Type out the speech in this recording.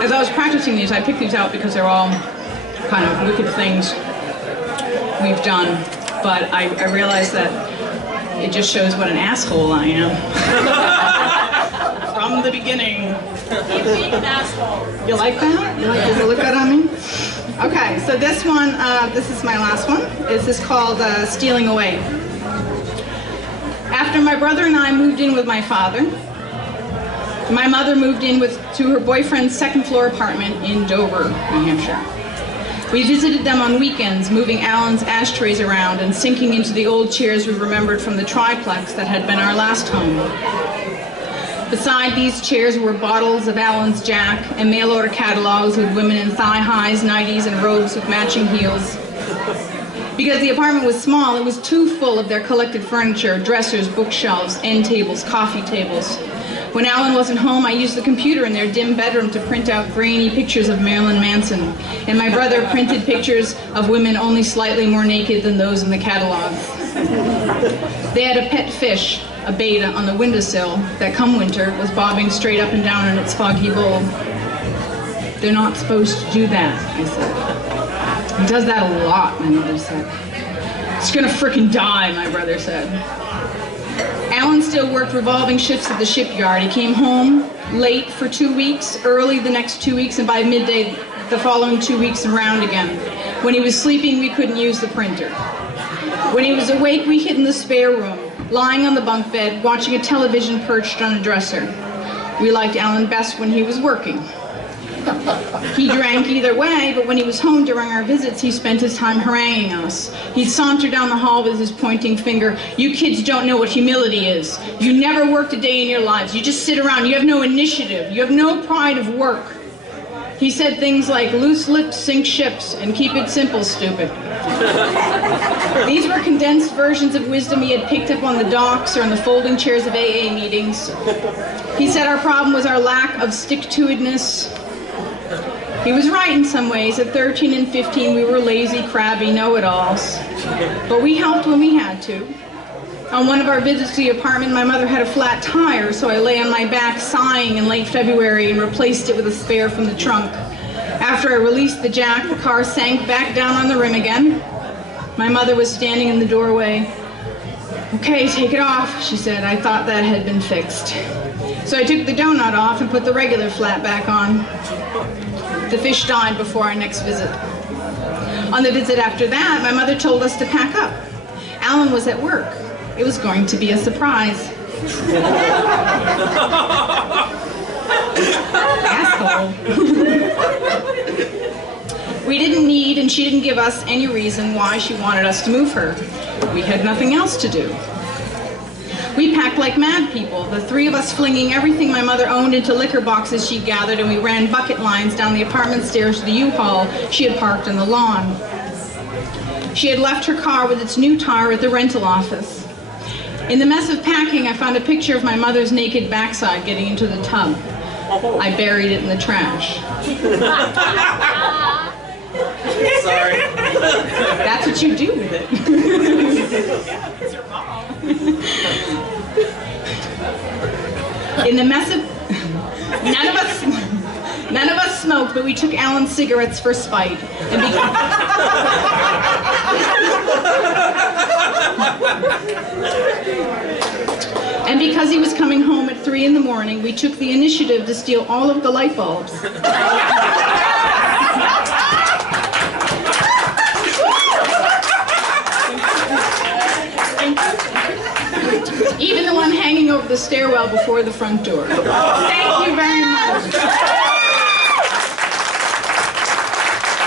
As I was practicing these, I picked these out because they're all kind of wicked things we've done, but I realized that it just shows what an asshole I am. From the beginning. Keep being an asshole. You like that? Does it look good on me? Okay, so this one, this is my last one. This is called Stealing Away. After my brother and I moved in with my father, my mother moved in to her boyfriend's second-floor apartment in Dover, New Hampshire. We visited them on weekends, moving Alan's ashtrays around and sinking into the old chairs we remembered from the triplex that had been our last home. Beside these chairs were bottles of Alan's Jack and mail-order catalogs with women in thigh-highs, nighties, and robes with matching heels. Because the apartment was small, it was too full of their collected furniture, dressers, bookshelves, end tables, coffee tables. When Alan wasn't home, I used the computer in their dim bedroom to print out grainy pictures of Marilyn Manson, and my brother printed pictures of women only slightly more naked than those in the catalogs. They had a pet fish, a betta, on the windowsill that, come winter, was bobbing straight up and down in its foggy bowl. They're not supposed to do that, I said. He does that a lot, my mother said. It's gonna frickin' die, my brother said. Alan still worked revolving shifts at the shipyard. He came home late for 2 weeks, early the next 2 weeks, and by midday the following 2 weeks around again. When he was sleeping, we couldn't use the printer. When he was awake, we hid in the spare room, lying on the bunk bed, watching a television perched on a dresser. We liked Alan best when he was working. He drank either way, but when he was home during our visits, he spent his time haranguing us. He'd saunter down the hall with his pointing finger. You kids don't know what humility is. You never worked a day in your lives. You just sit around. You have no initiative. You have no pride of work. He said things like, loose lips sink ships, and keep it simple, stupid. These were condensed versions of wisdom he had picked up on the docks or in the folding chairs of AA meetings. He said our problem was our lack of stick-to-itness. He was right in some ways. At 13 and 15, we were lazy, crabby know-it-alls. But we helped when we had to. On one of our visits to the apartment, my mother had a flat tire, so I lay on my back sighing in late February and replaced it with a spare from the trunk. After I released the jack, the car sank back down on the rim again. My mother was standing in the doorway. Okay, take it off, she said. I thought that had been fixed. So I took the donut off and put the regular flat back on. The fish died before our next visit. On the visit after that, my mother told us to pack up. Alan was at work. It was going to be a surprise. Asshole. We didn't need, and she didn't give us any reason why she wanted us to move her. We had nothing else to do. We packed like mad people, the three of us flinging everything my mother owned into liquor boxes she'd gathered, and we ran bucket lines down the apartment stairs to the U-Haul she had parked on the lawn. She had left her car with its new tire at the rental office. In the mess of packing, I found a picture of my mother's naked backside getting into the tub. I buried it in the trash. Sorry. That's what you do with it. It's your mom. In the mess of... None of us smoked, but we took Alan's cigarettes for spite. And because he was coming home at 3 in the morning, we took the initiative to steal all of the light bulbs. Even the one hanging over the stairwell before the front door. Thank you very much.